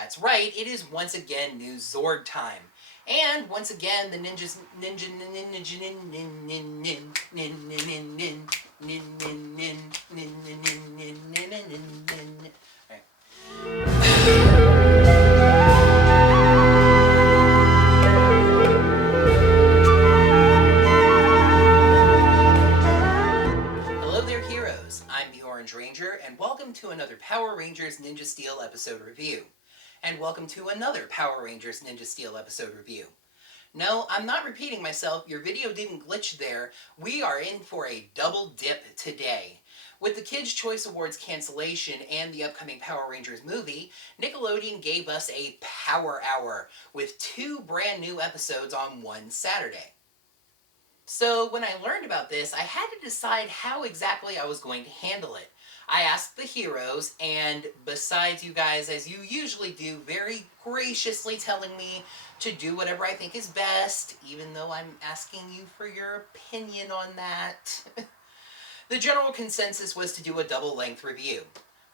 That's right, it is once again new Zord time. And once again, the ninjas, Hello there, heroes. I'm the Orange Ranger, and welcome to another Power Rangers Ninja Steel episode review. And welcome to another Power Rangers Ninja Steel episode review. No, I'm not repeating myself. Your video didn't glitch there. We are in for a double dip today. With the Kids' Choice Awards cancellation and the upcoming Power Rangers movie, Nickelodeon gave us a Power Hour with 2 brand new episodes on one Saturday. So when I learned about this, I had to decide how exactly I was going to handle it. I asked the heroes, and besides you guys, as you usually do, very graciously telling me to do whatever I think is best, even though I'm asking you for your opinion on that, the general consensus was to do a double-length review.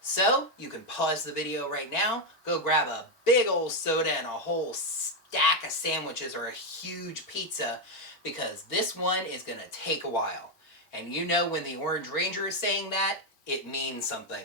So, you can pause the video right now, go grab a big old soda and a whole stack of sandwiches or a huge pizza, because this one is going to take a while. And you know when the Orange Ranger is saying that, it means something.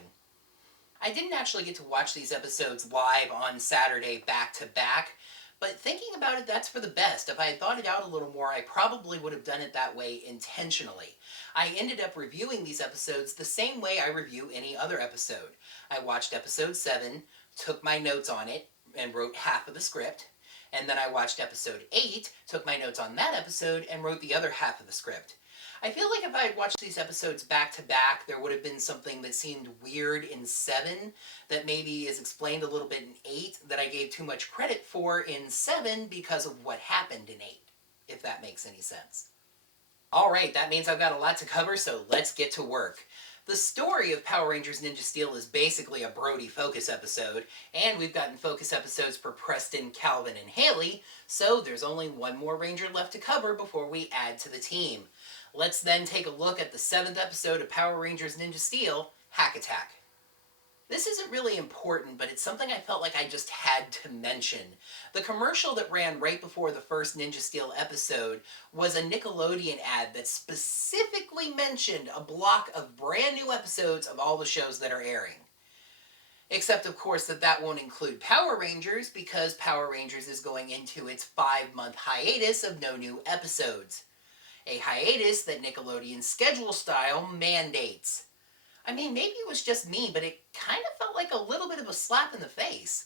I didn't actually get to watch these episodes live on Saturday back to back, but thinking about it, that's for the best. If I had thought it out a little more, I probably would have done it that way intentionally. I ended up reviewing these episodes the same way I review any other episode. I watched episode 7, took my notes on it, and wrote half of the script. And then I watched episode 8, took my notes on that episode, and wrote the other half of the script. I feel like if I had watched these episodes back to back, there would have been something that seemed weird in 7, that maybe is explained a little bit in 8, that I gave too much credit for in 7 because of what happened in 8, if that makes any sense. Alright, that means I've got a lot to cover, so let's get to work. The story of Power Rangers Ninja Steel is basically a Brody focus episode, and we've gotten focus episodes for Preston, Calvin, and Haley, so there's only one more Ranger left to cover before we add to the team. Let's then take a look at the 7th episode of Power Rangers Ninja Steel, Hacktrack. This isn't really important, but it's something I felt like I just had to mention. The commercial that ran right before the first Ninja Steel episode was a Nickelodeon ad that specifically mentioned a block of brand new episodes of all the shows that are airing. Except, of course, that won't include Power Rangers, because Power Rangers is going into its 5-month hiatus of no new episodes. A hiatus that Nickelodeon's schedule style mandates. I mean, maybe it was just me, but it kind of felt like a little bit of a slap in the face.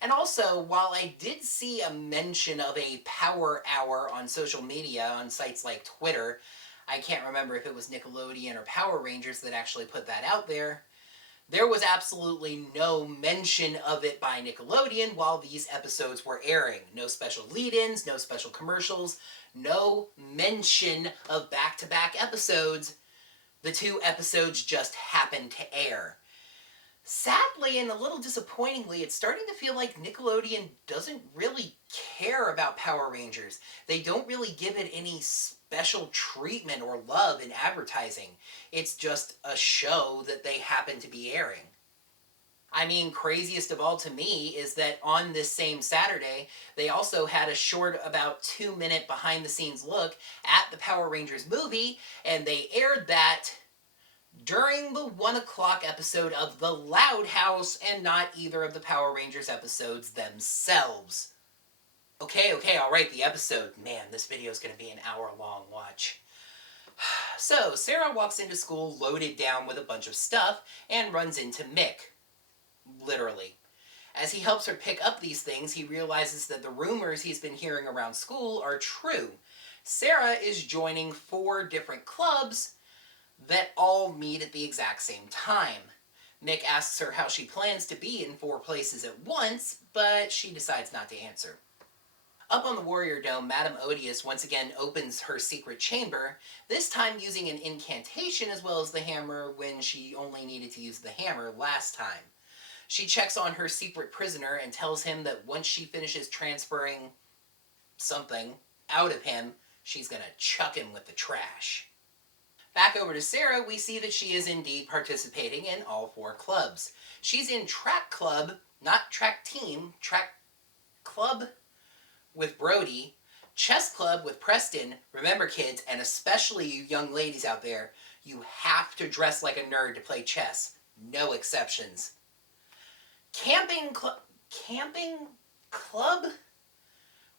And also, while I did see a mention of a Power Hour on social media, on sites like Twitter, I can't remember if it was Nickelodeon or Power Rangers that actually put that out there, there was absolutely no mention of it by Nickelodeon while these episodes were airing. No special lead-ins, no special commercials, no mention of back-to-back episodes. The 2 episodes just happened to air. Sadly and a little disappointingly, it's starting to feel like Nickelodeon doesn't really care about Power Rangers. They don't really give it any special treatment or love in advertising. It's just a show that they happen to be airing. I mean, craziest of all to me is that on this same Saturday, they also had a short, about 2-minute behind-the-scenes look at the Power Rangers movie, and they aired that during the 1 o'clock episode of The Loud House, and not either of the Power Rangers episodes themselves. Okay, alright, the episode. Man, this video is going to be an hour-long watch. So, Sarah walks into school loaded down with a bunch of stuff, and runs into Mick. Literally. As he helps her pick up these things, he realizes that the rumors he's been hearing around school are true. Sarah is joining 4 different clubs that all meet at the exact same time. Mick asks her how she plans to be in 4 places at once, but she decides not to answer. Up on the Warrior Dome, Madame Odious once again opens her secret chamber, this time using an incantation as well as the hammer when she only needed to use the hammer last time. She checks on her secret prisoner and tells him that once she finishes transferring something out of him, she's gonna chuck him with the trash. Back over to Sarah, we see that she is indeed participating in all 4 clubs. She's in track club not track team, track club with Brody, chess club with Preston. Remember, kids, and especially you young ladies out there, you have to dress like a nerd to play chess. No exceptions. Camping club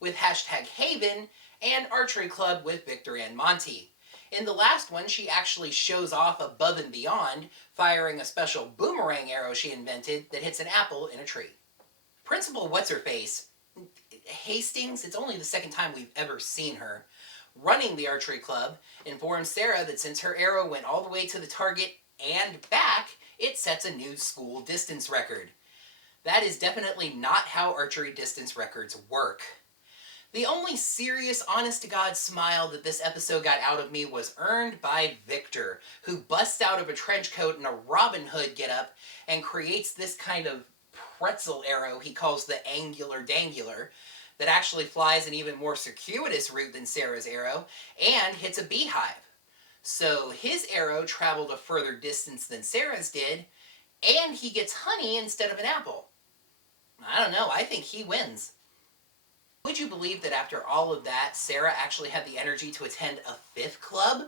with hashtag Haven, and archery club with Victor and Monty. In the last one, she actually shows off above and beyond, firing a special boomerang arrow she invented that hits an apple in a tree. Principal What's-Her-Face, Hastings, it's only the second time we've ever seen her, running the archery club, informs Sarah that since her arrow went all the way to the target and back, it sets a new school distance record. That is definitely not how archery distance records work. The only serious, honest-to-God smile that this episode got out of me was earned by Victor, who busts out of a trench coat and a Robin Hood getup and creates this kind of pretzel arrow he calls the Angular Dangular that actually flies an even more circuitous route than Sarah's arrow and hits a beehive. So his arrow traveled a further distance than Sarah's did, and he gets honey instead of an apple. I don't know, I think he wins. Would you believe that after all of that, Sarah actually had the energy to attend a fifth club?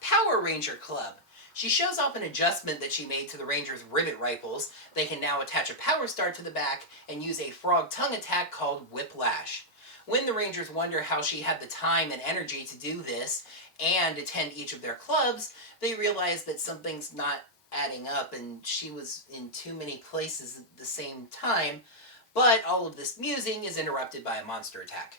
Power Ranger Club. She shows off an adjustment that she made to the Rangers' rivet rifles. They can now attach a power star to the back and use a frog tongue attack called Whiplash. When the Rangers wonder how she had the time and energy to do this and attend each of their clubs, they realize that something's not adding up and she was in too many places at the same time. But all of this musing is interrupted by a monster attack.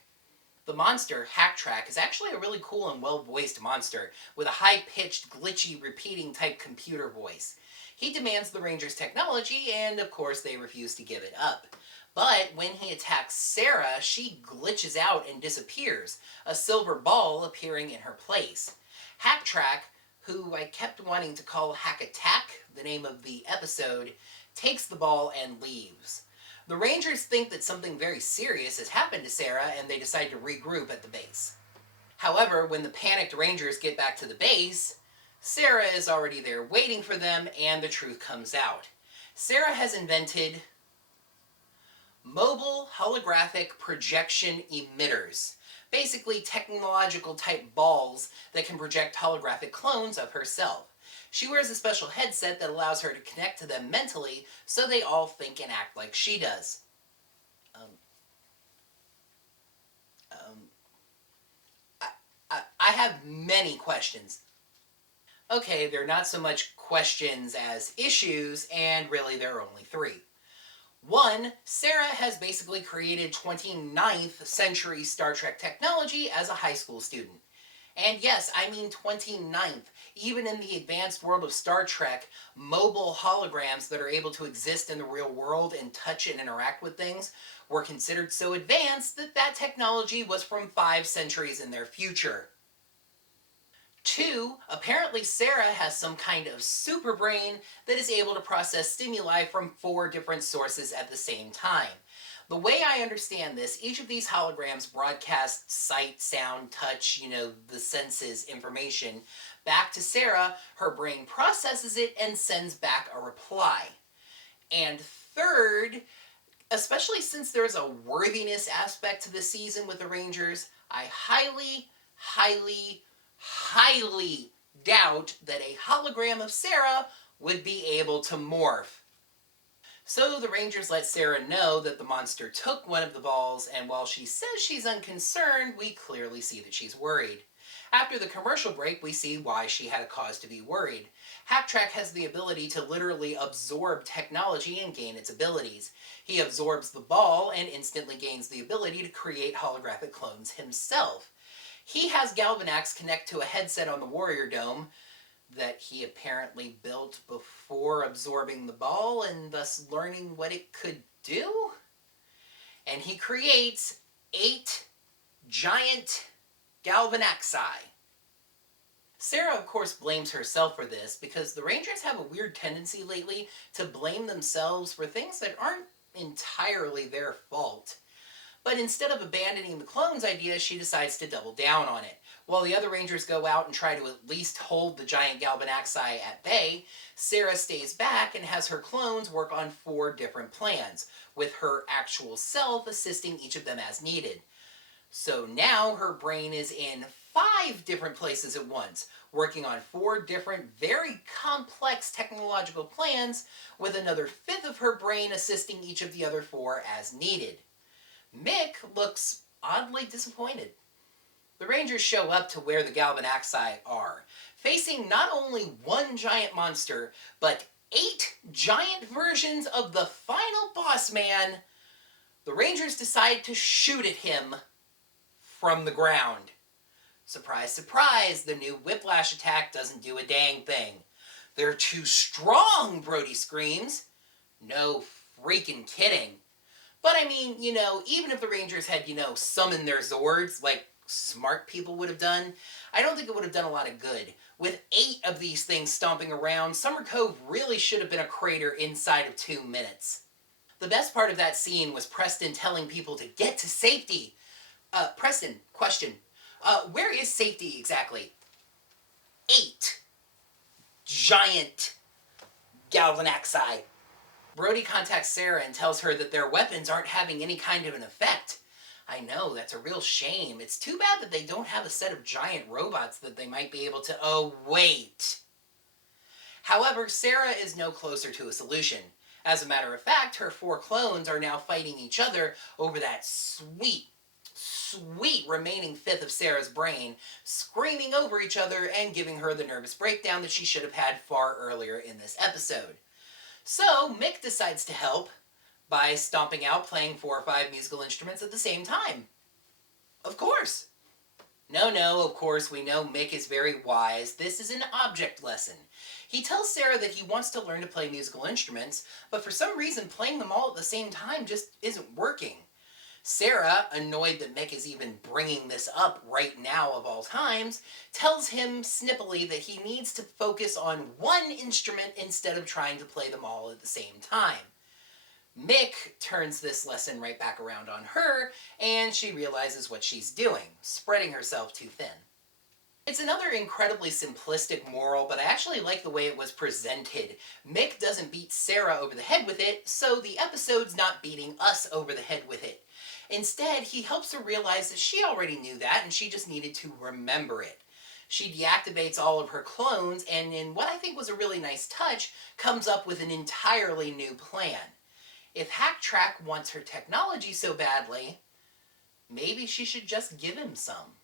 The monster, Hacktrack, is actually a really cool and well-voiced monster, with a high-pitched, glitchy, repeating type computer voice. He demands the Rangers' technology, and of course they refuse to give it up. But when he attacks Sarah, she glitches out and disappears, a silver ball appearing in her place. Hacktrack, who I kept wanting to call Hack-Attack, the name of the episode, takes the ball and leaves. The Rangers think that something very serious has happened to Sarah and they decide to regroup at the base. However, when the panicked Rangers get back to the base, Sarah is already there waiting for them and the truth comes out. Sarah has invented mobile holographic projection emitters, basically technological type balls that can project holographic clones of herself. She wears a special headset that allows her to connect to them mentally so they all think and act like she does. I have many questions. Okay, they're not so much questions as issues, and really there are only three. One, Sarah has basically created 29th century Star Trek technology as a high school student. And yes, I mean 29th. Even in the advanced world of Star Trek, mobile holograms that are able to exist in the real world and touch and interact with things were considered so advanced that that technology was from 5 centuries in their future. 2, apparently Sarah has some kind of super brain that is able to process stimuli from 4 different sources at the same time. The way I understand this, each of these holograms broadcasts sight, sound, touch, the senses information back to Sarah. Her brain processes it and sends back a reply. And third, especially since there's a worthiness aspect to the season with the Rangers, I highly, highly, highly doubt that a hologram of Sarah would be able to morph. So the Rangers let Sarah know that the monster took one of the balls, and while she says she's unconcerned, we clearly see that she's worried. After the commercial break, we see why she had a cause to be worried. Hacktrack has the ability to literally absorb technology and gain its abilities. He absorbs the ball and instantly gains the ability to create holographic clones himself. He has Galvanax connect to a headset on the Warrior Dome that he apparently built before absorbing the ball and thus learning what it could do. And he creates 8 giant Galvanaxi. Sarah, of course, blames herself for this because the Rangers have a weird tendency lately to blame themselves for things that aren't entirely their fault. But instead of abandoning the clones idea, she decides to double down on it. While the other Rangers go out and try to at least hold the giant Galvanaxi at bay, Sarah stays back and has her clones work on 4 different plans, with her actual self assisting each of them as needed. So now her brain is in 5 different places at once, working on 4 different, very complex technological plans, with another 5th of her brain assisting each of the other 4 as needed. Mick looks oddly disappointed. The Rangers show up to where the Galvanaxi are, facing not only one giant monster, but 8 giant versions of the final boss man. The Rangers decide to shoot at him from the ground. Surprise, surprise, the new whiplash attack doesn't do a dang thing. They're too strong, Brody screams. No freaking kidding. But I mean, even if the Rangers had, summoned their Zords, like smart people would have done, I don't think it would have done a lot of good. With 8 of these things stomping around, Summer Cove really should have been a crater inside of 2 minutes. The best part of that scene was Preston telling people to get to safety. Preston, question. Where is safety exactly? 8 giant Galvanaxi. Brody contacts Sarah and tells her that their weapons aren't having any kind of an effect. I know, that's a real shame. It's too bad that they don't have a set of giant robots that they might be able to... Oh, wait. However, Sarah is no closer to a solution. As a matter of fact, her 4 clones are now fighting each other over that sweet remaining 5th of Sarah's brain, screaming over each other and giving her the nervous breakdown that she should have had far earlier in this episode. So Mick decides to help by stomping out playing 4 or 5 musical instruments at the same time. Of course. No, of course, we know Mick is very wise. This is an object lesson. He tells Sarah that he wants to learn to play musical instruments, but for some reason playing them all at the same time just isn't working. Sarah, annoyed that Mick is even bringing this up right now of all times, tells him snippily that he needs to focus on one instrument instead of trying to play them all at the same time. Mick turns this lesson right back around on her, and she realizes what she's doing, spreading herself too thin. It's another incredibly simplistic moral, but I actually like the way it was presented. Mick doesn't beat Sarah over the head with it, so the episode's not beating us over the head with it. Instead, he helps her realize that she already knew that and she just needed to remember it. She deactivates all of her clones and, in what I think was a really nice touch, comes up with an entirely new plan. If Hacktrack wants her technology so badly, maybe she should just give him some.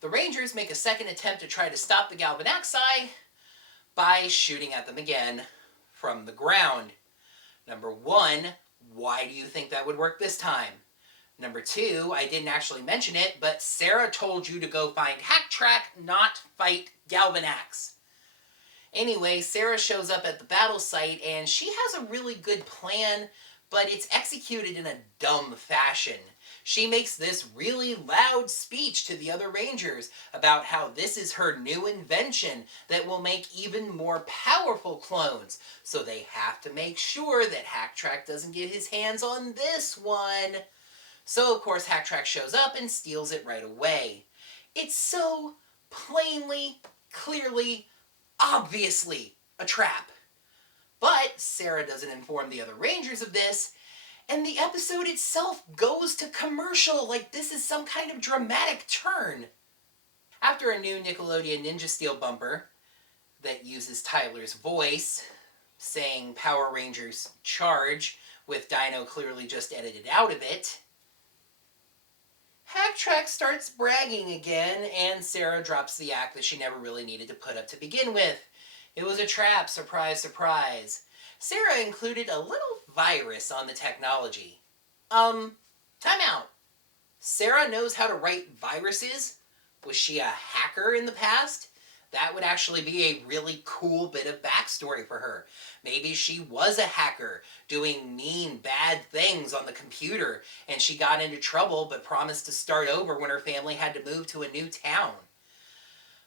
The Rangers make a second attempt to try to stop the Galvanaxi by shooting at them again from the ground. Number 1, why do you think that would work this time? Number 2, I didn't actually mention it, but Sarah told you to go find Hacktrack, not fight Galvanax. Anyway, Sarah shows up at the battle site and she has a really good plan, but it's executed in a dumb fashion. She makes this really loud speech to the other Rangers about how this is her new invention that will make even more powerful clones, so they have to make sure that Hacktrack doesn't get his hands on this one. So, of course, Hacktrack shows up and steals it right away. It's so plainly, clearly, obviously a trap. But Sarah doesn't inform the other Rangers of this, and the episode itself goes to commercial like this is some kind of dramatic turn. After a new Nickelodeon Ninja Steel bumper that uses Tyler's voice, saying Power Rangers Charge, with Dino clearly just edited out of it, Hacktrack starts bragging again, and Sarah drops the act that she never really needed to put up to begin with. It was a trap, surprise, surprise. Sarah included a little virus on the technology. Time out. Sarah knows how to write viruses? Was she a hacker in the past? That would actually be a really cool bit of backstory for her. Maybe she was a hacker, doing mean, bad things on the computer, and she got into trouble but promised to start over when her family had to move to a new town.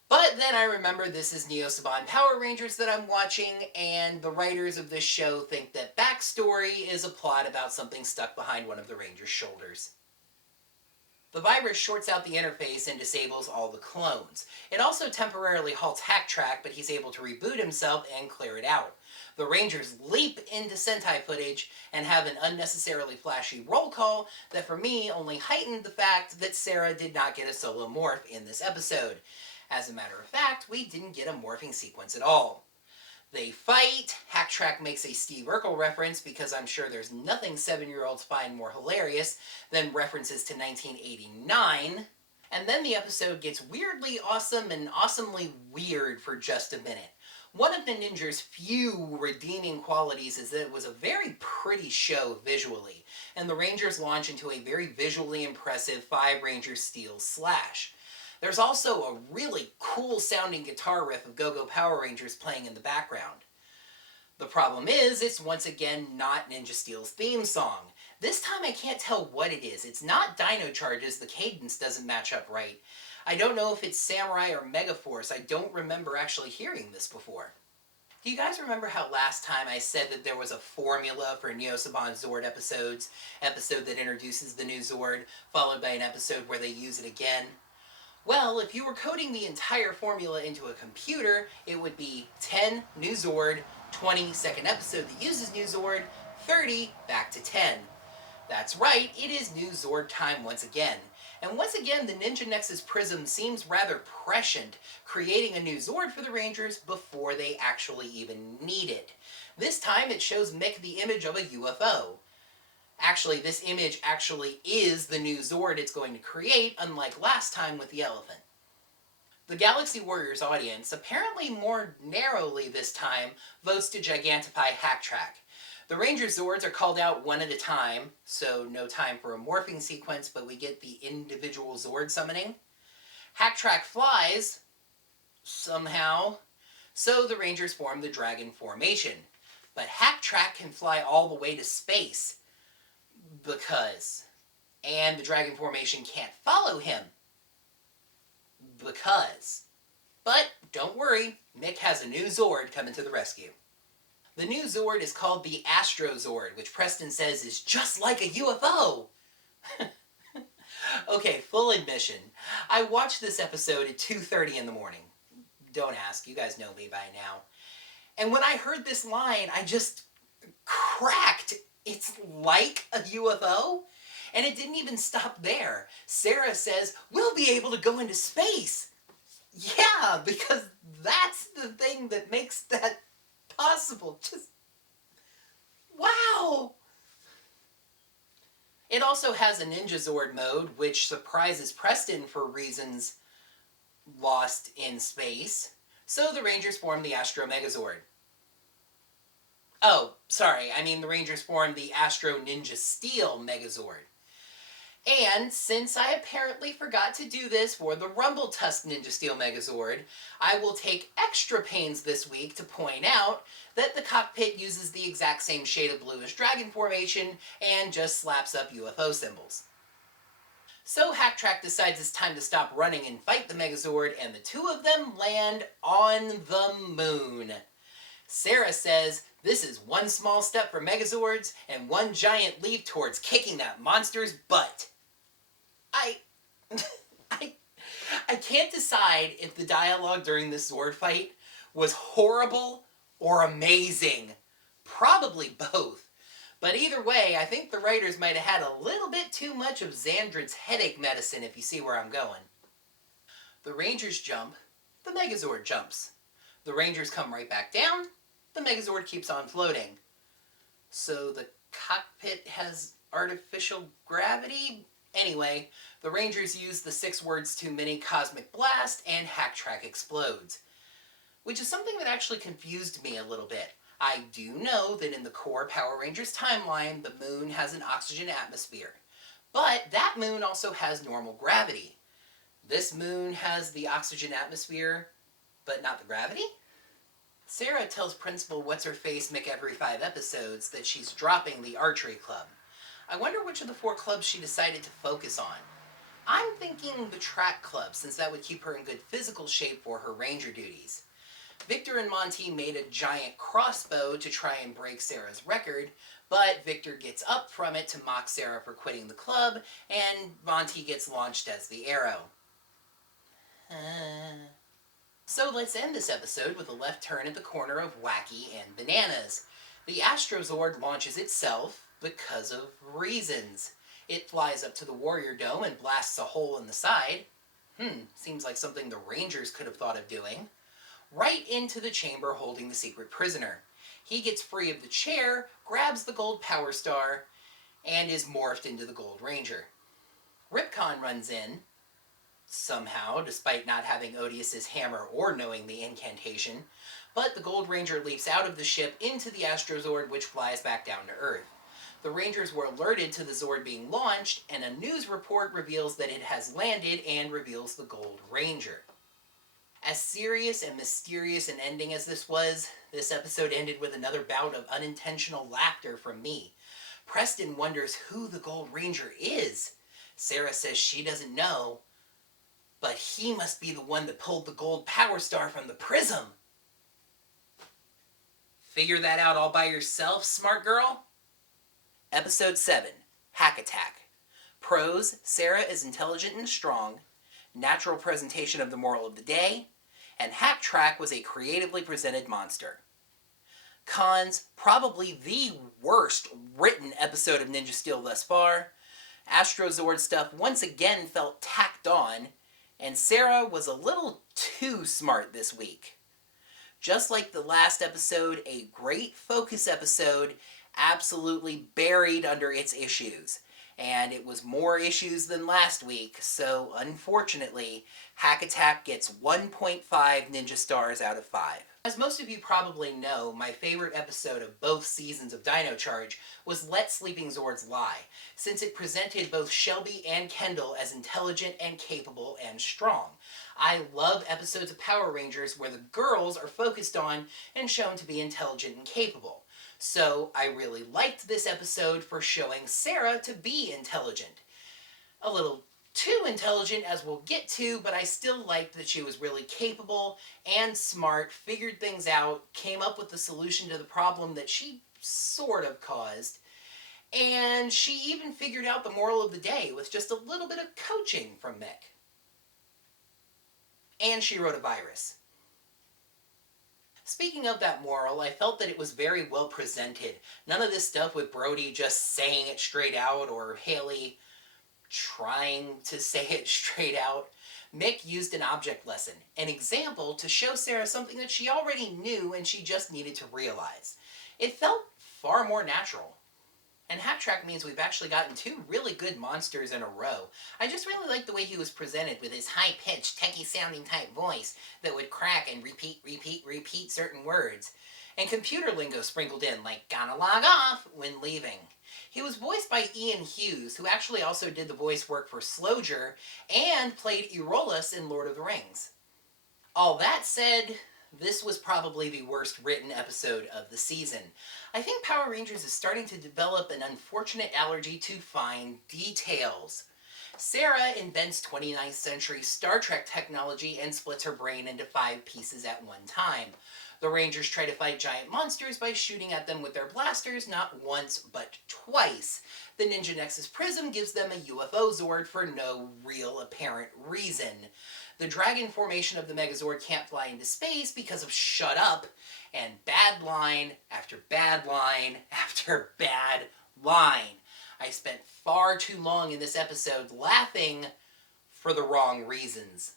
But then I remember this is Neo Saban Power Rangers that I'm watching, and the writers of this show think that backstory is a plot about something stuck behind one of the Rangers' shoulders. The virus shorts out the interface and disables all the clones. It also temporarily halts Hacktrack, but he's able to reboot himself and clear it out. The Rangers leap into Sentai footage and have an unnecessarily flashy roll call that for me only heightened the fact that Sarah did not get a solo morph in this episode. As a matter of fact, we didn't get a morphing sequence at all. They fight. Hacktrack makes a Steve Urkel reference because I'm sure there's nothing 7-year-olds find more hilarious than references to 1989. And then the episode gets weirdly awesome and awesomely weird for just a minute. One of the Ninja's few redeeming qualities is that it was a very pretty show visually, and the Rangers launch into a very visually impressive 5 Ranger Steel slash. There's also a really cool sounding guitar riff of Go-Go Power Rangers playing in the background. The problem is, it's once again not Ninja Steel's theme song. This time I can't tell what it is. It's not Dino Charges, the cadence doesn't match up right. I don't know if it's Samurai or Megaforce. I don't remember actually hearing this before. Do you guys remember how last time I said that there was a formula for Neo Saban Zord episodes? Episode that introduces the new Zord, followed by an episode where they use it again? Well, if you were coding the entire formula into a computer, it would be 10, new Zord, 20, second episode that uses new Zord, 30, back to 10. That's right, it is new Zord time once again. And once again, the Ninja Nexus Prism seems rather prescient, creating a new Zord for the Rangers before they actually even need it. This time it shows Mick the image of a UFO. Actually, this image actually is the new Zord it's going to create, unlike last time with the elephant. The Galaxy Warriors audience, apparently more narrowly this time, votes to gigantify Hacktrack. The Ranger Zords are called out one at a time, so no time for a morphing sequence, but we get the individual Zord summoning. Hacktrack flies, somehow, so the Rangers form the Dragon Formation. But Hacktrack can fly all the way to space, because. And the Dragon Formation can't follow him, because. But don't worry, Mick has a new Zord coming to the rescue. The new Zord is called the Astro Zord, which Preston says is just like a UFO. Okay, full admission. I watched this episode at 2:30 in the morning. Don't ask, you guys know me by now. And when I heard this line, I just cracked. It's like a UFO? And it didn't even stop there. Sarah says, we'll be able to go into space. Yeah, because that's the thing that makes that possible. Just, wow! It also has a Ninja Zord mode, which surprises Preston for reasons lost in space. So the Rangers form the Astro Megazord. Oh, sorry, I mean the Rangers form the Astro Ninja Steel Megazord. And since I apparently forgot to do this for the Rumble Tusk Ninja Steel Megazord, I will take extra pains this week to point out that the cockpit uses the exact same shade of blue as Dragon Formation and just slaps up UFO symbols. So Hacktrack decides it's time to stop running and fight the Megazord, and the two of them land on the moon. Sarah says, this is one small step for Megazords and one giant leap towards kicking that monster's butt. I can't decide if the dialogue during this Zord fight was horrible or amazing. Probably both. But either way, I think the writers might have had a little bit too much of Xandrid's headache medicine, if you see where I'm going. The Rangers jump, the Megazord jumps. The Rangers come right back down, the Megazord keeps on floating. So the cockpit has artificial gravity? Anyway, the Rangers use the 6 words to mini Cosmic Blast and Hacktrack explodes. Which is something that actually confused me a little bit. I do know that in the core Power Rangers timeline, the moon has an oxygen atmosphere. But that moon also has normal gravity. This moon has the oxygen atmosphere, but not the gravity? Sarah tells Principal What's-Her-Face Mick every 5 episodes that she's dropping the archery club. I wonder which of the 4 clubs she decided to focus on. I'm thinking the track club, since that would keep her in good physical shape for her ranger duties. Victor and Monty made a giant crossbow to try and break Sarah's record, But Victor gets up from it to mock Sarah for quitting the club, and Monty gets launched as the Arrow. So let's end this episode with a left turn at the corner of wacky and bananas. The Astro Zord launches itself because of reasons. It flies up to the Warrior Dome and blasts a hole in the side. Seems like something the Rangers could have thought of doing. Right into the chamber holding the secret prisoner. He gets free of the chair, grabs the gold power star, and is morphed into the Gold Ranger. Ripcon runs in, somehow, despite not having Odious' hammer or knowing the incantation, but the Gold Ranger leaps out of the ship into the Astro Zord, which flies back down to Earth. The Rangers were alerted to the Zord being launched, and a news report reveals that it has landed and reveals the Gold Ranger. As serious and mysterious an ending as this was, this episode ended with another bout of unintentional laughter from me. Preston wonders who the Gold Ranger is. Sarah says she doesn't know, but he must be the one that pulled the gold power star from the prism. Figure that out all by yourself, smart girl? Episode 7, Hacktrack. Pros, Sarah is intelligent and strong, natural presentation of the moral of the day, and Hacktrack was a creatively presented monster. Cons, probably the worst written episode of Ninja Steel thus far. Astro Zord stuff once again felt tacked on, and Sarah was a little too smart this week. Just like the last episode, a great focus episode, absolutely buried under its issues. And it was more issues than last week, so unfortunately, Hacktrack gets 1.5 Ninja Stars out of 5. As most of you probably know, my favorite episode of both seasons of Dino Charge was Let Sleeping Zords Lie, since it presented both Shelby and Kendall as intelligent and capable and strong. I love episodes of Power Rangers where the girls are focused on and shown to be intelligent and capable. So I really liked this episode for showing Sarah to be intelligent. A little too intelligent, as we'll get to, but I still liked that she was really capable and smart, figured things out, came up with the solution to the problem that she sort of caused, and she even figured out the moral of the day with just a little bit of coaching from Mick. And she wrote a virus. Speaking of that moral, I felt that it was very well presented. None of this stuff with Brody just saying it straight out or Haley trying to say it straight out. Mick used an object lesson, an example to show Sarah something that she already knew and she just needed to realize. It felt far more natural. And Hacktrack means we've actually gotten 2 really good monsters in a row. I just really liked the way he was presented with his high-pitched, techie-sounding type voice that would crack and repeat certain words. And computer lingo sprinkled in, like "gotta log off" when leaving. He was voiced by Ian Hughes, who actually also did the voice work for Sloger and played Aeolus in Lord of the Rings. All that said, this was probably the worst written episode of the season. I think Power Rangers is starting to develop an unfortunate allergy to fine details. Sarah invents 29th century Star Trek technology and splits her brain into 5 pieces at one time. The Rangers try to fight giant monsters by shooting at them with their blasters not once but twice. The Ninja Nexus Prism gives them a UFO Zord for no real apparent reason. The dragon formation of the Megazord can't fly into space because of shut up, and bad line after bad line after bad line. I spent far too long in this episode laughing for the wrong reasons.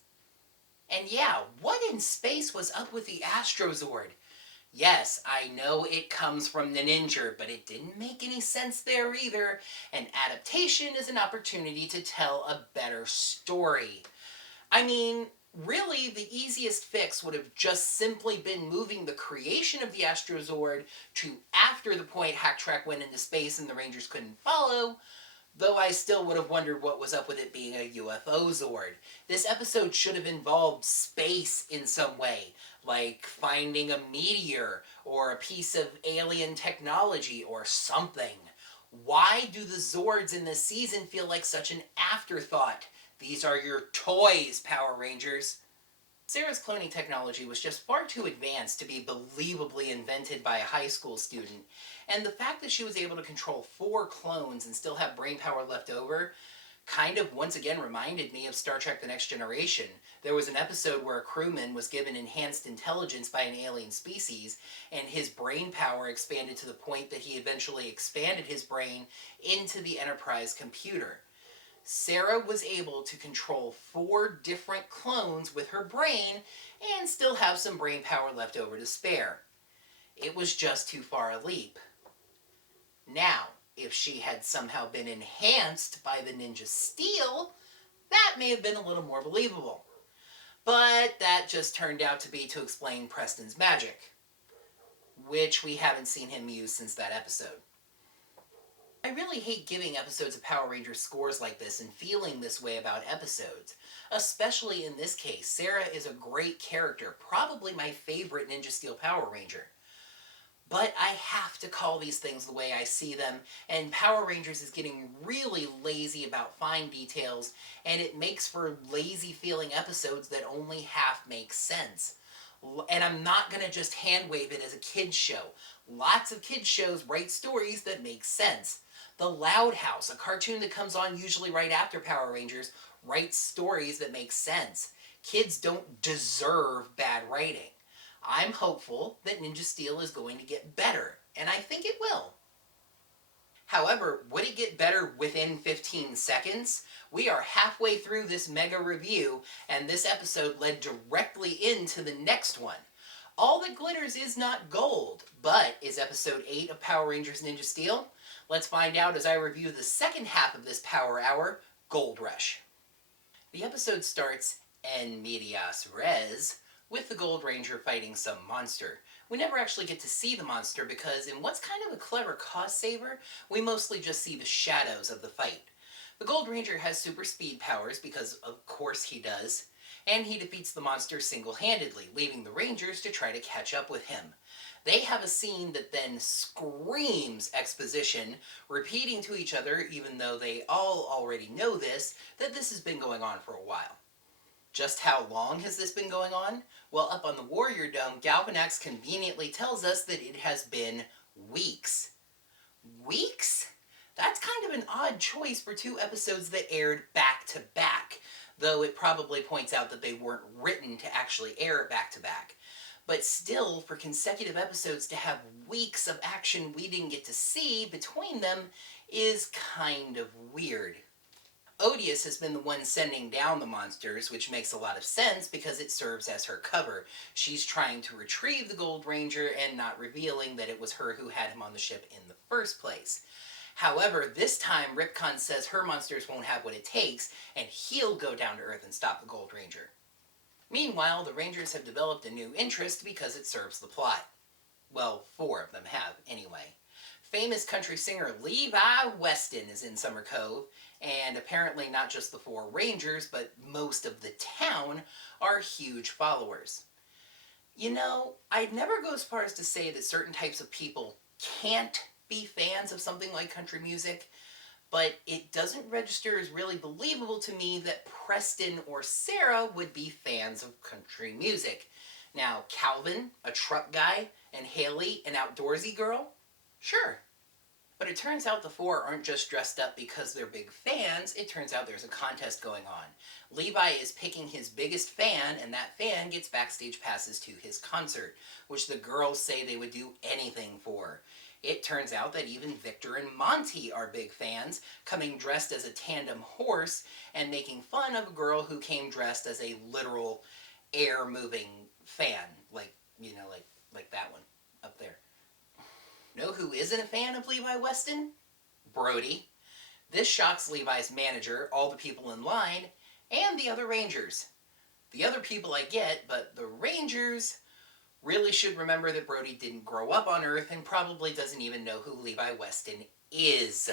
And yeah, what in space was up with the Astro Zord? Yes, I know it comes from the Ninja, but it didn't make any sense there either. An adaptation is an opportunity to tell a better story. I mean, really, the easiest fix would have just simply been moving the creation of the Astro Zord to after the point Hacktrack went into space and the Rangers couldn't follow, though I still would have wondered what was up with it being a UFO Zord. This episode should have involved space in some way, like finding a meteor or a piece of alien technology or something. Why do the Zords in this season feel like such an afterthought? These are your toys, Power Rangers. Sarah's cloning technology was just far too advanced to be believably invented by a high school student, And the fact that she was able to control 4 clones and still have brain power left over kind of once again reminded me of Star Trek The Next Generation. There was an episode where a crewman was given enhanced intelligence by an alien species, and his brain power expanded to the point that he eventually expanded his brain into the Enterprise computer. Sarah was able to control 4 different clones with her brain and still have some brain power left over to spare. It was just too far a leap. Now, if she had somehow been enhanced by the Ninja Steel, that may have been a little more believable. But that just turned out to be to explain Preston's magic, which we haven't seen him use since that episode. I really hate giving episodes of Power Rangers scores like this and feeling this way about episodes. Especially in this case, Sarah is a great character, probably my favorite Ninja Steel Power Ranger. But I have to call these things the way I see them, and Power Rangers is getting really lazy about fine details, and it makes for lazy feeling episodes that only half make sense. And I'm not going to just hand wave it as a kid's show. Lots of kids' shows write stories that make sense. The Loud House, a cartoon that comes on usually right after Power Rangers, writes stories that make sense. Kids don't deserve bad writing. I'm hopeful that Ninja Steel is going to get better, and I think it will. However, would it get better within 15 seconds? We are halfway through this mega review, and this episode led directly into the next one. All that glitters is not gold, but is episode 8 of Power Rangers Ninja Steel? Let's find out as I review the second half of this Power Hour, Gold Rush. The episode starts en medias res, with the Gold Ranger fighting some monster. We never actually get to see the monster because in what's kind of a clever cost saver, we mostly just see the shadows of the fight. The Gold Ranger has super speed powers because of course he does, and he defeats the monster single-handedly, leaving the Rangers to try to catch up with him. They have a scene that then screams exposition, repeating to each other, even though they all already know this, that this has been going on for a while. Just how long has this been going on? Well, up on the Warrior Dome, Galvanax conveniently tells us that it has been weeks. Weeks? That's kind of an odd choice for 2 episodes that aired back to back, though it probably points out that they weren't written to actually air it back to back. But still, for consecutive episodes to have weeks of action we didn't get to see between them is kind of weird. Odious has been the one sending down the monsters, which makes a lot of sense because it serves as her cover. She's trying to retrieve the Gold Ranger and not revealing that it was her who had him on the ship in the first place. However, this time Ripcon says her monsters won't have what it takes, and he'll go down to Earth and stop the Gold Ranger. Meanwhile, the Rangers have developed a new interest because it serves the plot. Well, 4 of them have, anyway. Famous country singer Levi Weston is in Summer Cove, and apparently not just the 4 Rangers, but most of the town are huge followers. You know, I'd never go as far as to say that certain types of people can't be fans of something like country music, but it doesn't register as really believable to me that Preston or Sarah would be fans of country music. Now, Calvin, a truck guy, and Haley, an outdoorsy girl? Sure. But it turns out the 4 aren't just dressed up because they're big fans, it turns out there's a contest going on. Levi is picking his biggest fan, and that fan gets backstage passes to his concert, which the girls say they would do anything for. It turns out that even Victor and Monty are big fans, coming dressed as a tandem horse and making fun of a girl who came dressed as a literal air-moving fan, like that one up there. Know who isn't a fan of Levi Weston? Brody. This shocks Levi's manager, all the people in line, and the other Rangers. The other people I get, but the Rangers really should remember that Brody didn't grow up on Earth and probably doesn't even know who Levi Weston is.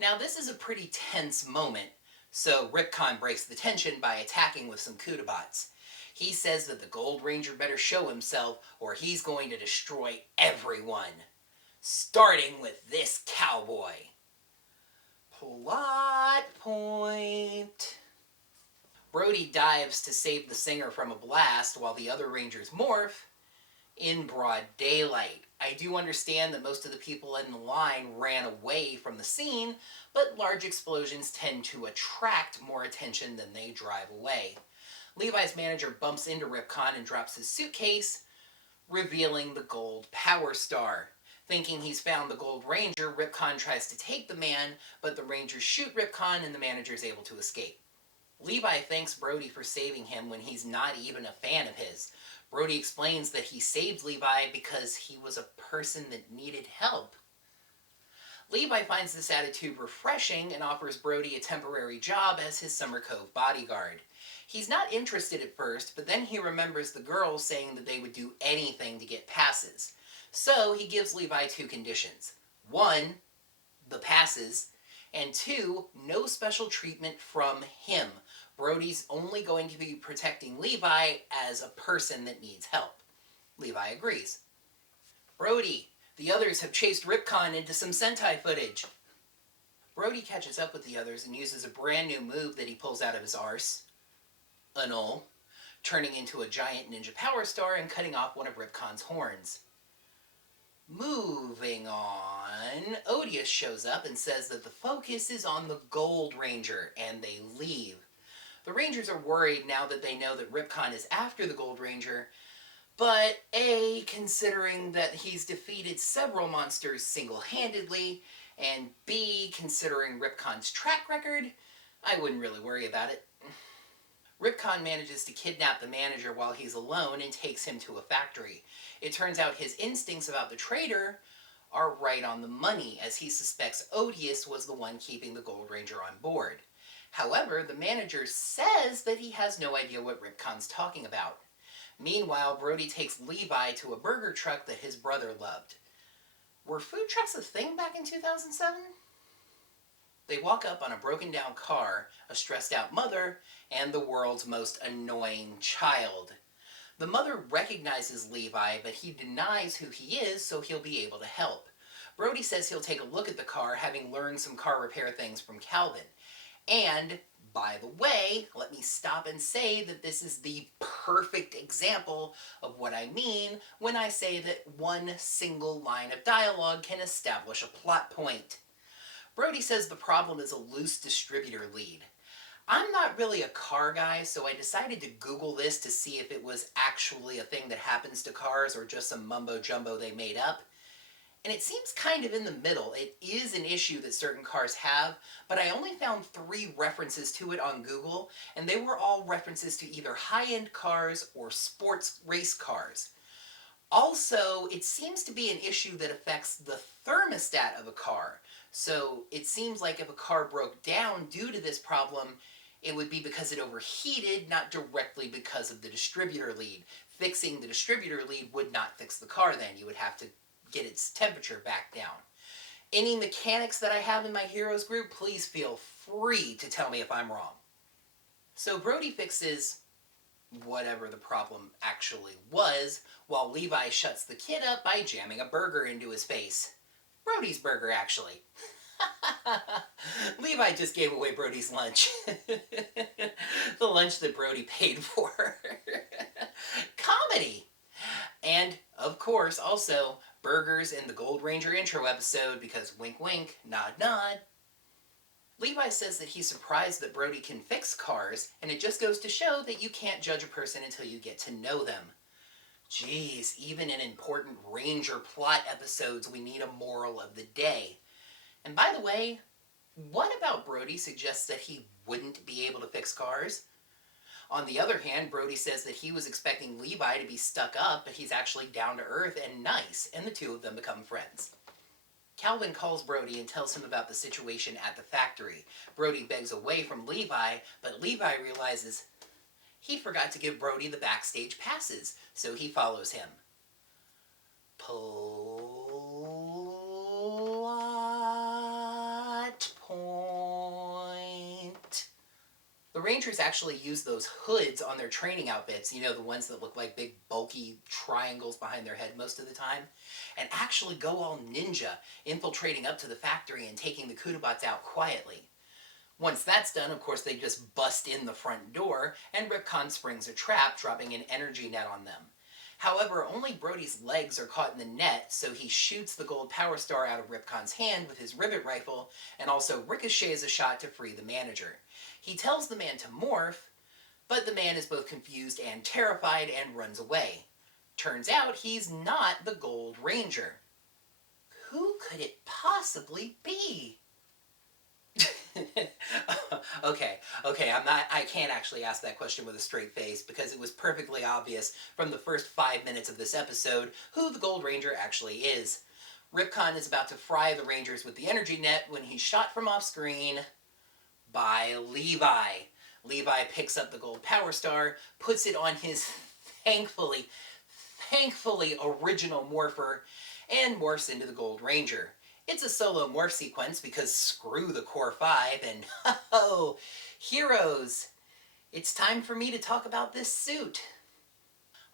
Now, this is a pretty tense moment, so Ripcon breaks the tension by attacking with some Kudabots. He says that the Gold Ranger better show himself or he's going to destroy everyone. Starting with this cowboy. Plot point. Brody dives to save the singer from a blast while the other Rangers morph in broad daylight. I do understand that most of the people in the line ran away from the scene, but large explosions tend to attract more attention than they drive away. Levi's manager bumps into Ripcon and drops his suitcase, revealing the gold Power Star. Thinking he's found the Gold Ranger, Ripcon tries to take the man, but the Rangers shoot Ripcon and the manager is able to escape. Levi thanks Brody for saving him when he's not even a fan of his. Brody explains that he saved Levi because he was a person that needed help. Levi finds this attitude refreshing and offers Brody a temporary job as his Summer Cove bodyguard. He's not interested at first, but then he remembers the girls saying that they would do anything to get passes. So he gives Levi 2 conditions. 1, the passes, and 2, no special treatment from him. Brody's only going to be protecting Levi as a person that needs help. Levi agrees. Brody, the others have chased Ripcon into some Sentai footage. Brody catches up with the others and uses a brand new move that he pulls out of his arse, annul, turning into a giant ninja power star and cutting off one of Ripcon's horns. Moving on, Odious shows up and says that the focus is on the Gold Ranger, and they leave. The Rangers are worried now that they know that Ripcon is after the Gold Ranger, but A, considering that he's defeated several monsters single-handedly, and B, considering Ripcon's track record, I wouldn't really worry about it. Ripcon manages to kidnap the manager while he's alone and takes him to a factory. It turns out his instincts about the traitor are right on the money, as he suspects Odious was the one keeping the Gold Ranger on board. However, the manager says that he has no idea what Ripcon's talking about. Meanwhile, Brody takes Levi to a burger truck that his brother loved. Were food trucks a thing back in 2007? They walk up on a broken down car, a stressed out mother, and the world's most annoying child. The mother recognizes Levi, but he denies who he is, so he'll be able to help. Brody says he'll take a look at the car, having learned some car repair things from Calvin. And, by the way, let me stop and say that this is the perfect example of what I mean when I say that one single line of dialogue can establish a plot point. Brody says the problem is a loose distributor lead. I'm not really a car guy, so I decided to Google this to see if it was actually a thing that happens to cars or just some mumbo-jumbo they made up. And it seems kind of in the middle. It is an issue that certain cars have, but I only found 3 references to it on Google, and they were all references to either high-end cars or sports race cars. Also, it seems to be an issue that affects the thermostat of a car. So it seems like if a car broke down due to this problem, it would be because it overheated, not directly because of the distributor lead. Fixing the distributor lead would not fix the car then. You would have to get its temperature back down. Any mechanics that I have in my heroes group, please feel free to tell me if I'm wrong. So Brody fixes whatever the problem actually was, while Levi shuts the kid up by jamming a burger into his face. Brody's burger, actually. Levi just gave away Brody's lunch. The lunch that Brody paid for. Comedy! And, of course, also, burgers in the Gold Ranger intro episode, because wink wink, nod nod. Levi says that he's surprised that Brody can fix cars, and it just goes to show that you can't judge a person until you get to know them. Geez, even in important Ranger plot episodes, we need a moral of the day. And by the way, what about Brody suggests that he wouldn't be able to fix cars? On the other hand, Brody says that he was expecting Levi to be stuck up, but he's actually down to earth and nice, and the two of them become friends. Calvin calls Brody and tells him about the situation at the factory. Brody begs away from Levi, but Levi realizes he forgot to give Brody the backstage passes, so he follows him. Plot point. The Rangers actually use those hoods on their training outfits, you know, the ones that look like big bulky triangles behind their head most of the time, and actually go all ninja, infiltrating up to the factory and taking the Kudabots out quietly. Once that's done, of course, they just bust in the front door, and Ripcon springs a trap, dropping an energy net on them. However, only Brody's legs are caught in the net, so he shoots the gold power star out of Ripcon's hand with his rivet rifle, and also ricochets a shot to free the manager. He tells the man to morph, but the man is both confused and terrified and runs away. Turns out he's not the Gold Ranger. Who could it possibly be? okay, I can't actually ask that question with a straight face because it was perfectly obvious from the first 5 minutes of this episode who the Gold Ranger actually is. Ripcon is about to fry the Rangers with the energy net when he's shot from off screen by Levi. Levi picks up the gold power star, puts it on his thankfully original morpher, and morphs into the Gold Ranger. It's a solo morph sequence because screw the Core 5 and oh, heroes, it's time for me to talk about this suit.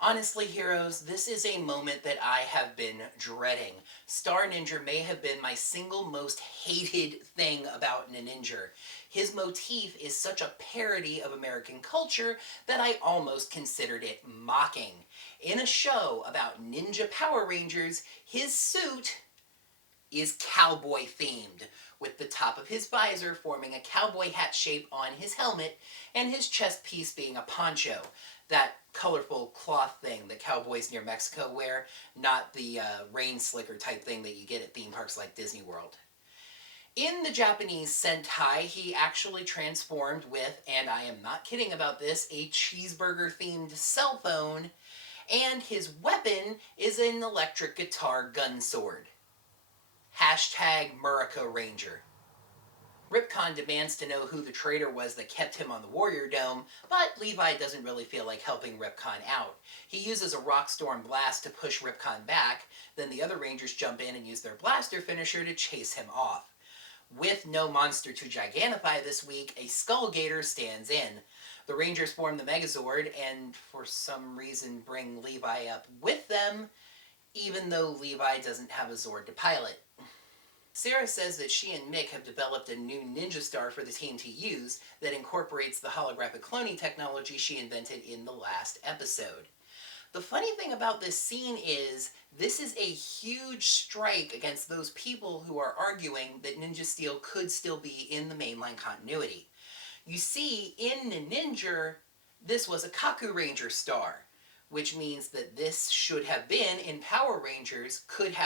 Honestly, heroes, this is a moment that I have been dreading. Star Ninja may have been my single most hated thing about Ninja. His motif is such a parody of American culture that I almost considered it mocking. In a show about Ninja Power Rangers, his suit is cowboy themed, with the top of his visor forming a cowboy hat shape on his helmet and his chest piece being a poncho. That colorful cloth thing that cowboys near Mexico wear, not the rain slicker type thing that you get at theme parks like Disney World. In the Japanese Sentai, he actually transformed with, and I am not kidding about this, a cheeseburger-themed cell phone, and his weapon is an electric guitar gun sword. Hashtag Murica Ranger. Ripcon demands to know who the traitor was that kept him on the Warrior Dome, but Levi doesn't really feel like helping Ripcon out. He uses a rock storm blast to push Ripcon back, then the other Rangers jump in and use their blaster finisher to chase him off. With no monster to gigantify this week, a Skull Gator stands in. The Rangers form the Megazord and, for some reason, bring Levi up with them, even though Levi doesn't have a Zord to pilot. Sarah says that she and Mick have developed a new Ninja Star for the team to use that incorporates the holographic cloning technology she invented in the last episode. The funny thing about this scene is, this is a huge strike against those people who are arguing that Ninja Steel could still be in the mainline continuity. You see, in Ninja, this was a Kaku Ranger star, which means that this should have been, in Power Rangers,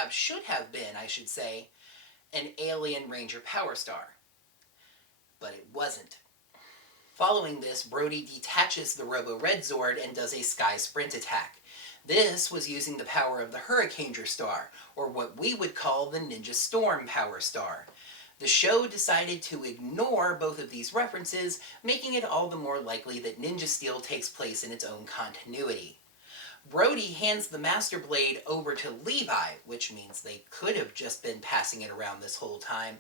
should have been, I should say, an alien Ranger Power Star. But it wasn't. Following this, Brody detaches the Robo-Red Zord and does a Sky Sprint attack. This was using the power of the Hurricaneger Star, or what we would call the Ninja Storm Power Star. The show decided to ignore both of these references, making it all the more likely that Ninja Steel takes place in its own continuity. Brody hands the Master Blade over to Levi, which means they could have just been passing it around this whole time,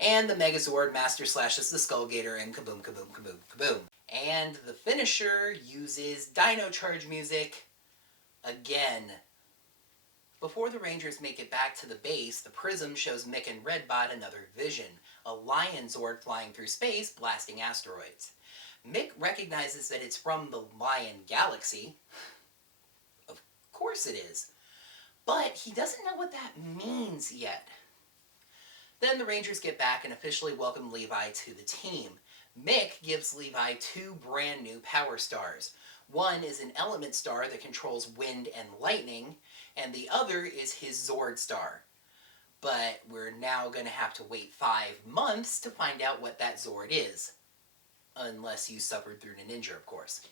and the Megazord Master slashes the Skull Gator and kaboom, kaboom, kaboom, kaboom. And the finisher uses Dino Charge music again. Before the Rangers make it back to the base, the prism shows Mick and Redbot another vision, a Lion Zord flying through space, blasting asteroids. Mick recognizes that it's from the Lion Galaxy. Of course it is. But he doesn't know what that means yet. Then the Rangers get back and officially welcome Levi to the team. Mick gives Levi 2 brand new power stars. One is an element star that controls wind and lightning, and the other is his Zord star. But we're now going to have to wait 5 months to find out what that Zord is. Unless you suffered through Ninja, of course.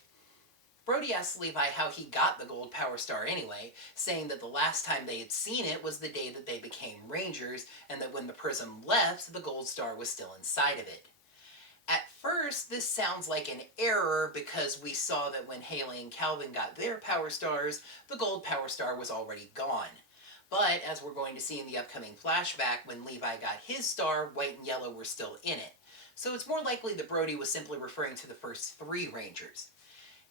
Brody asks Levi how he got the gold power star anyway, saying that the last time they had seen it was the day that they became Rangers, and that when the prism left, the gold star was still inside of it. At first, this sounds like an error because we saw that when Haley and Calvin got their power stars, the gold power star was already gone. But, as we're going to see in the upcoming flashback, when Levi got his star, white and yellow were still in it. So it's more likely that Brody was simply referring to the first 3 Rangers.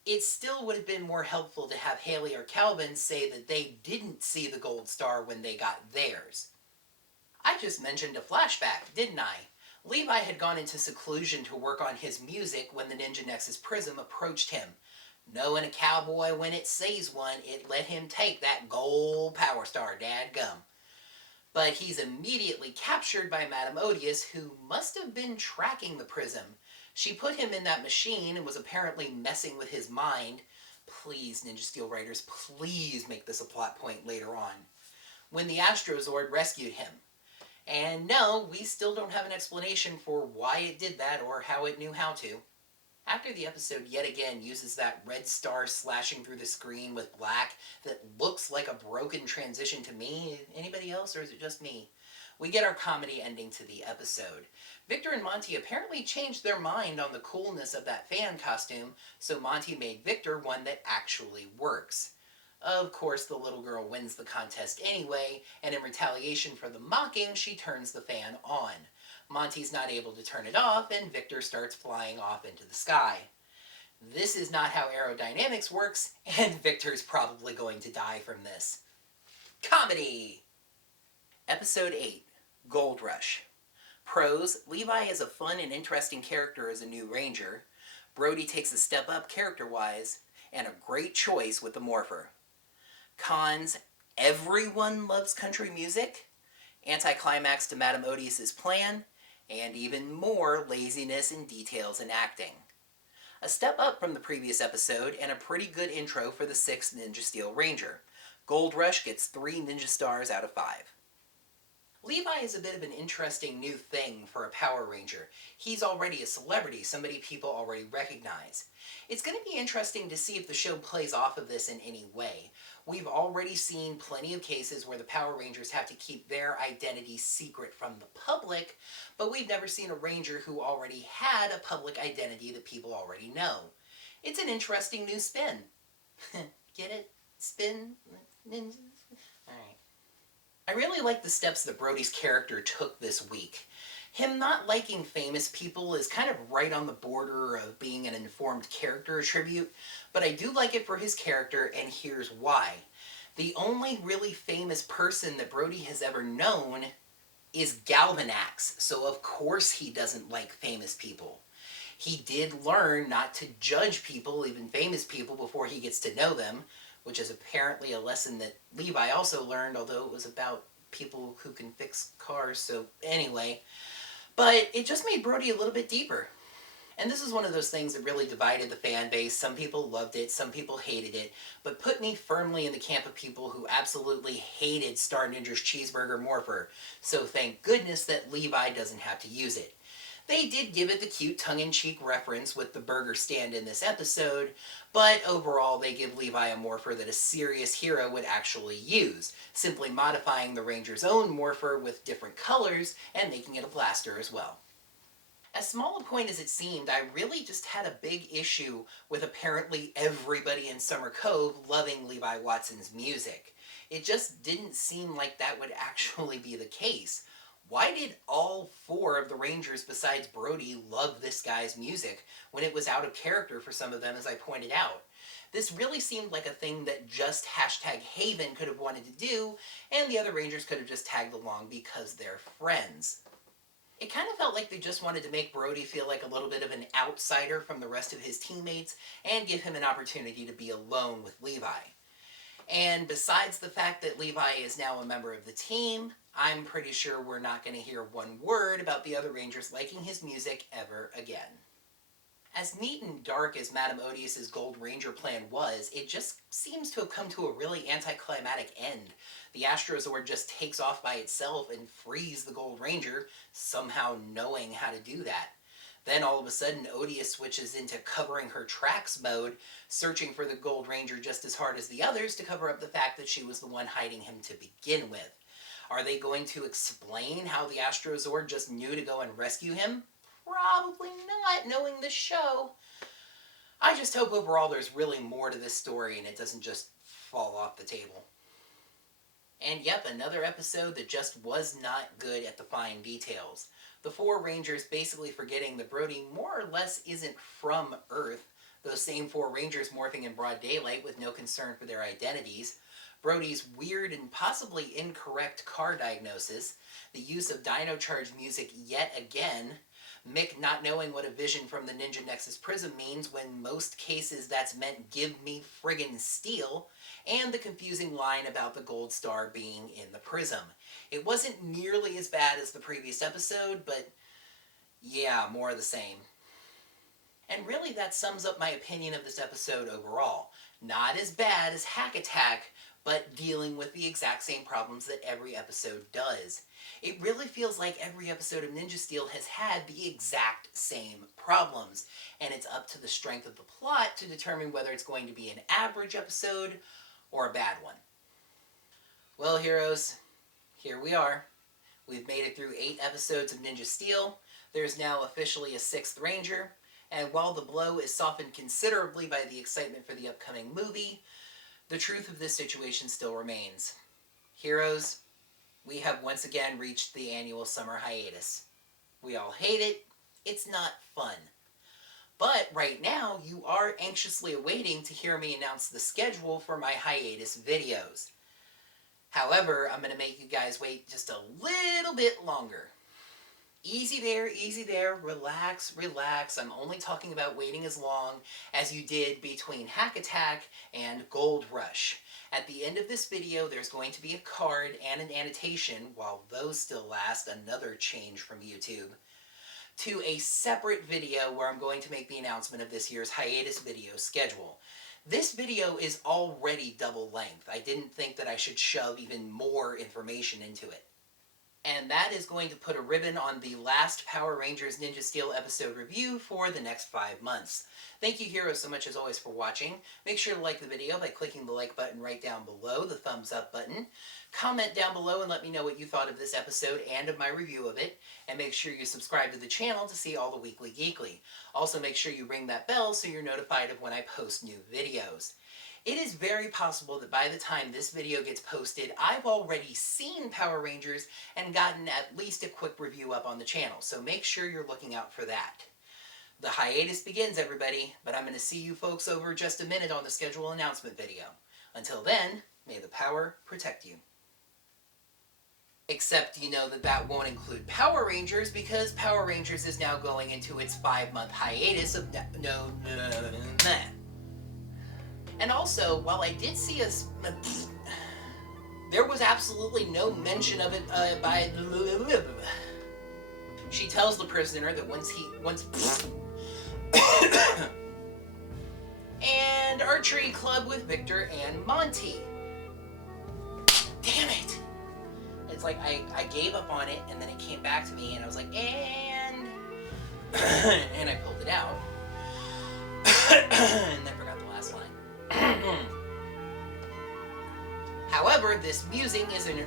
It still would have been more helpful to have Haley or Calvin say that they didn't see the gold star when they got theirs. I just mentioned a flashback, didn't I? Levi had gone into seclusion to work on his music when the Ninja Nexus prism approached him. Knowing a cowboy when it sees one, it let him take that gold power star, dadgum. But he's immediately captured by Madame Odious, who must have been tracking the prism. She put him in that machine and was apparently messing with his mind. Please, Ninja Steel writers, please make this a plot point later on. When the Astro Zord rescued him. And no, we still don't have an explanation for why it did that or how it knew how to. After the episode yet again uses that red star slashing through the screen with black that looks like a broken transition to me, anybody else, or is it just me? We get our comedy ending to the episode. Victor and Monty apparently changed their mind on the coolness of that fan costume, so Monty made Victor one that actually works. Of course, the little girl wins the contest anyway, and in retaliation for the mocking, she turns the fan on. Monty's not able to turn it off, and Victor starts flying off into the sky. This is not how aerodynamics works, and Victor's probably going to die from this. Comedy! Episode 8, Gold Rush. Pros, Levi is a fun and interesting character as a new ranger. Brody takes a step up character-wise, and a great choice with the morpher. Cons, everyone loves country music, anticlimax to Madame Odious's plan, and even more laziness in details and acting. A step up from the previous episode, and a pretty good intro for the 6th Ninja Steel Ranger. Gold Rush gets 3 Ninja Stars out of 5. Levi is a bit of an interesting new thing for a Power Ranger. He's already a celebrity, somebody people already recognize. It's going to be interesting to see if the show plays off of this in any way. We've already seen plenty of cases where the Power Rangers have to keep their identity secret from the public, but we've never seen a Ranger who already had a public identity that people already know. It's an interesting new spin. Get it? Spin? Ninjas? Alright. I really like the steps that Brody's character took this week. Him not liking famous people is kind of right on the border of being an informed character attribute, but I do like it for his character, and here's why. The only really famous person that Brody has ever known is Galvanax, so of course he doesn't like famous people. He did learn not to judge people, even famous people, before he gets to know them, which is apparently a lesson that Levi also learned, although it was about people who can fix cars, so anyway. But it just made Brody a little bit deeper. And this is one of those things that really divided the fan base. Some people loved it, some people hated it, but put me firmly in the camp of people who absolutely hated Star Ninja's cheeseburger morpher, so thank goodness that Levi doesn't have to use it. They did give it the cute tongue-in-cheek reference with the burger stand in this episode, but overall they give Levi a morpher that a serious hero would actually use, simply modifying the Ranger's own morpher with different colors and making it a blaster as well. As small a point as it seemed, I really just had a big issue with apparently everybody in Summer Cove loving Levi Watson's music. It just didn't seem like that would actually be the case. Why did all 4 of the Rangers besides Brody love this guy's music when it was out of character for some of them, as I pointed out? This really seemed like a thing that just #Haven could have wanted to do, and the other Rangers could have just tagged along because they're friends. It kind of felt like they just wanted to make Brody feel like a little bit of an outsider from the rest of his teammates and give him an opportunity to be alone with Levi. And besides the fact that Levi is now a member of the team, I'm pretty sure we're not going to hear one word about the other Rangers liking his music ever again. As neat and dark as Madame Odious's Gold Ranger plan was, it just seems to have come to a really anticlimactic end. The Astro Zord just takes off by itself and frees the Gold Ranger, somehow knowing how to do that. Then all of a sudden Odious switches into covering her tracks mode, searching for the Gold Ranger just as hard as the others to cover up the fact that she was the one hiding him to begin with. Are they going to explain how the Astro Zord just knew to go and rescue him? Probably not, knowing the show. I just hope overall there's really more to this story and it doesn't just fall off the table. And yep, another episode that just was not good at the fine details. The 4 Rangers basically forgetting that Brody more or less isn't from Earth, those same 4 Rangers morphing in broad daylight with no concern for their identities, Brody's weird and possibly incorrect car diagnosis, the use of Dino Charge music yet again, Mick not knowing what a vision from the Ninja Nexus prism means when most cases that's meant give me friggin' steel, and the confusing line about the gold star being in the prism. It wasn't nearly as bad as the previous episode, but yeah, more of the same. And really that sums up my opinion of this episode overall. Not as bad as Hacktrack, but dealing with the exact same problems that every episode does. It really feels like every episode of Ninja Steel has had the exact same problems, and it's up to the strength of the plot to determine whether it's going to be an average episode or a bad one. Well, heroes, here we are. We've made it through 8 episodes of Ninja Steel. There's now officially a 6th Ranger, and while the blow is softened considerably by the excitement for the upcoming movie, the truth of this situation still remains. Heroes, we have once again reached the annual summer hiatus. We all hate it. It's not fun. But right now, you are anxiously awaiting to hear me announce the schedule for my hiatus videos. However, I'm going to make you guys wait just a little bit longer. Easy there, relax, relax. I'm only talking about waiting as long as you did between Hacktrack and Gold Rush. At the end of this video, there's going to be a card and an annotation, while those still last, another change from YouTube, to a separate video where I'm going to make the announcement of this year's hiatus video schedule. This video is already double length. I didn't think that I should shove even more information into it. And that is going to put a ribbon on the last Power Rangers Ninja Steel episode review for the next 5 months. Thank you, heroes, so much as always for watching. Make sure to like the video by clicking the like button right down below, the thumbs up button. Comment down below and let me know what you thought of this episode and of my review of it. And make sure you subscribe to the channel to see all the Weekly Geekly. Also make sure you ring that bell so you're notified of when I post new videos. It is very possible that by the time this video gets posted, I've already seen Power Rangers and gotten at least a quick review up on the channel, so make sure you're looking out for that. The hiatus begins, everybody, but I'm going to see you folks over just a minute on the schedule announcement video. Until then, may the power protect you. Except you know that won't include Power Rangers, because Power Rangers is now going into its 5-month hiatus of no. And also, while I did see there was absolutely no mention of it by... She tells the prisoner that and archery club with Victor and Monty. Damn it! It's like I gave up on it, and then it came back to me, and I was like, and I pulled it out. And then forgot the last line. However, this musing isn't.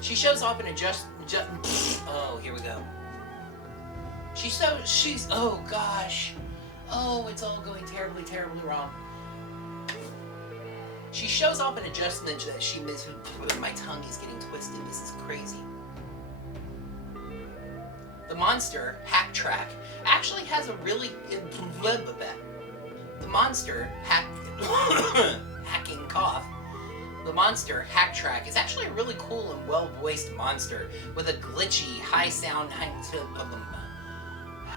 She shows up in a oh, here we go. She's. Oh gosh. Oh, it's all going terribly, terribly wrong. She shows up in a adjustment that she missed. My tongue is getting twisted. This is crazy. The monster, Hacktrack, actually has a really. The monster, hacking cough. The monster, Hacktrack, is actually a really cool and well-voiced monster with a glitchy, high-sound.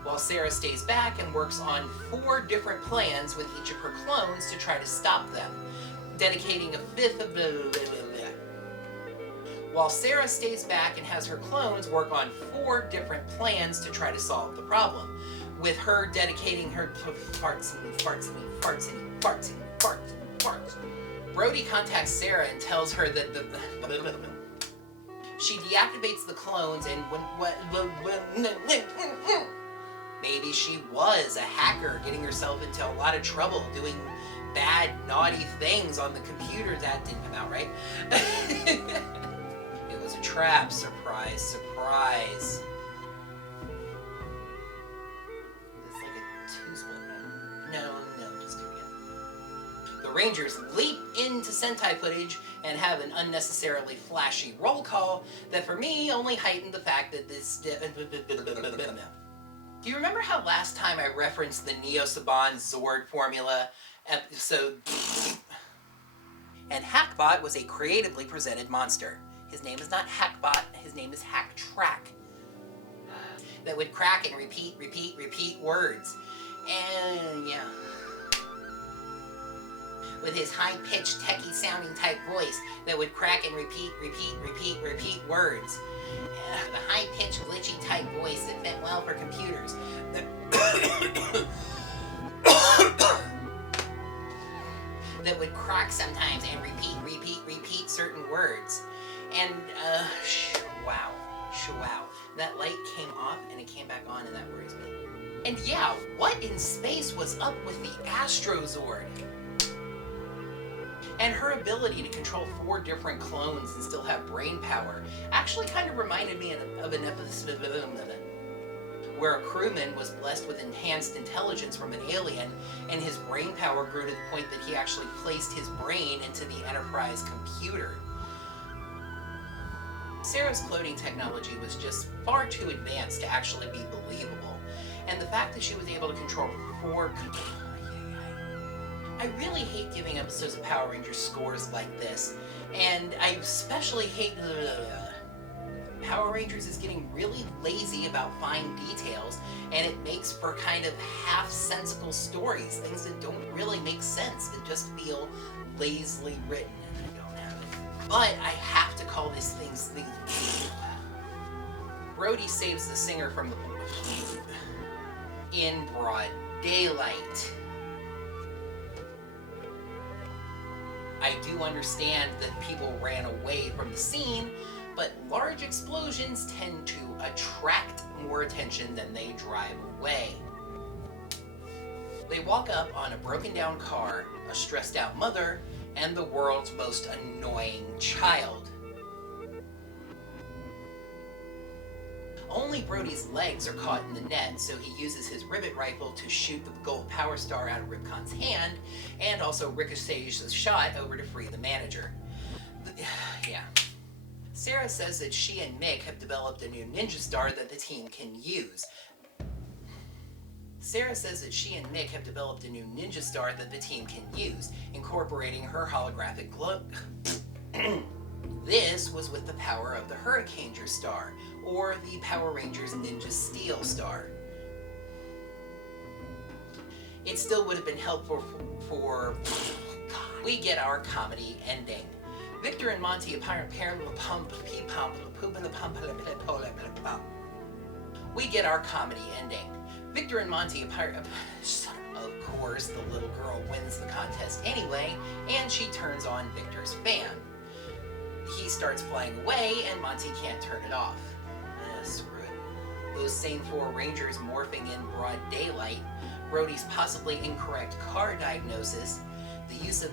While Sarah stays back and works on 4 different plans with each of her clones to try to stop them, dedicating a 5th of While Sarah stays back and has her clones work on 4 different plans to try to solve the problem, with her dedicating her farts. Brody contacts Sarah and tells her that she deactivates the clones, and maybe she was a hacker getting herself into a lot of trouble doing bad, naughty things on the computer. That didn't come out right. It was a trap. Surprise, surprise. The Rangers leap into Sentai footage and have an unnecessarily flashy roll call that for me only heightened the fact that this... Do you remember how last time I referenced the Neo Saban Zord formula episode? And Hackbot was a creatively presented monster. His name is not Hackbot, his name is Hacktrack. that would crack and repeat words. And yeah. With his high-pitched, techie-sounding type voice that would crack and repeat words. The high-pitched, glitchy type voice that fit well for computers. That would crack sometimes and repeat certain words. And, wow. That light came off and it came back on, and that worries me. And yeah, what in space was up with the Astro Zord? And her ability to control 4 different clones and still have brain power actually kind of reminded me of an episode where a crewman was blessed with enhanced intelligence from an alien, and his brain power grew to the point that he actually placed his brain into the Enterprise computer. Sarah's cloning technology was just far too advanced to actually be believable, and the fact that she was able to control 4... I really hate giving episodes of Power Rangers scores like this, and I especially hate... Power Rangers is getting really lazy about fine details, and it makes for kind of half-sensical stories, things that don't really make sense, that just feel lazily written, and I don't have it. But I have to call this thing... Brody saves the singer from the... in broad daylight. I do understand that people ran away from the scene, but large explosions tend to attract more attention than they drive away. They walk up on a broken down car, a stressed out mother, and the world's most annoying child. Only Brody's legs are caught in the net, so he uses his rivet rifle to shoot the gold power star out of Ripcon's hand, and also ricochets the shot over to free the manager. Yeah. Sarah says that she and Mick have developed a new ninja star that the team can use. Incorporating her holographic glow. This was with the power of the Hurricaneger star, or the Power Rangers Ninja Steel star. It still would have been helpful for... God. We get our comedy ending. Victor and Monty We get our comedy ending. Victor and Monty of course, the little girl wins the contest anyway, and she turns on Victor's fan. He starts flying away, and Monty can't turn it off. Screw it. Those same 4 Rangers morphing in broad daylight, Brody's possibly incorrect car diagnosis, the use of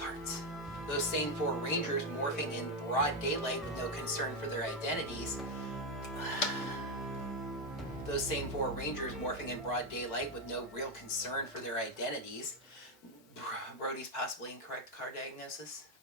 farts. Those same 4 Rangers morphing in broad daylight with no concern for their identities. Those same 4 Rangers morphing in broad daylight with no real concern for their identities. Brody's possibly incorrect car diagnosis.